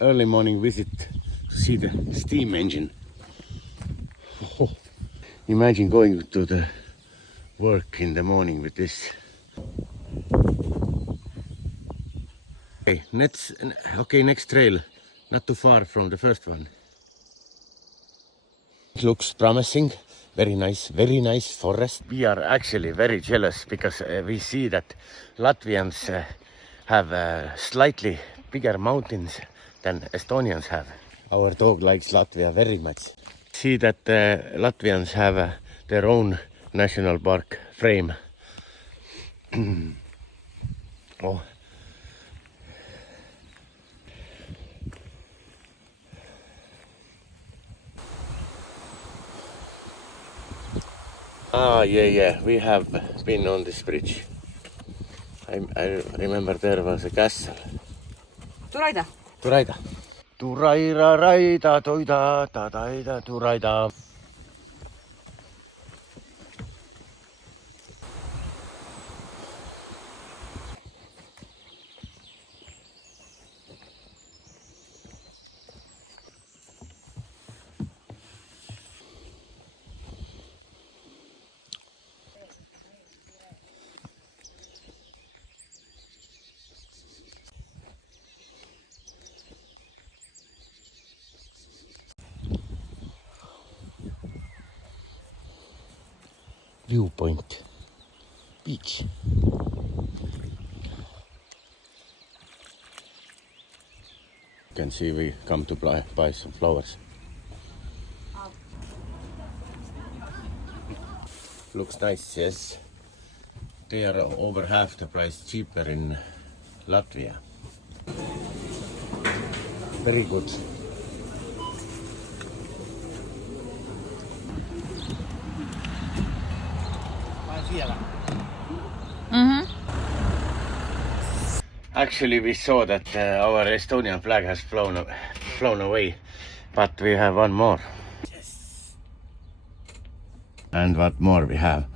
early morning visit to see the steam engine. Oh, imagine going to the work in the morning with this. Okay, next trail, not too far from the first one. It looks promising. Very nice forest. We are actually very jealous because we see that Latvians have slightly bigger mountains than Estonians have. Our dog likes Latvia very much. See that Latvians have their own national park frame. Oh. Ah, yeah, we have been on this bridge. I remember there was a castle. Turaida. Turaira raida toida tadaida turaida. Viewpoint beach. You can see we come to buy some flowers. Looks nice, yes. They are over half the price cheaper in Latvia. Very good. Actually, we saw that our Estonian flag has flown away, but we have one more. Yes. And what more we have?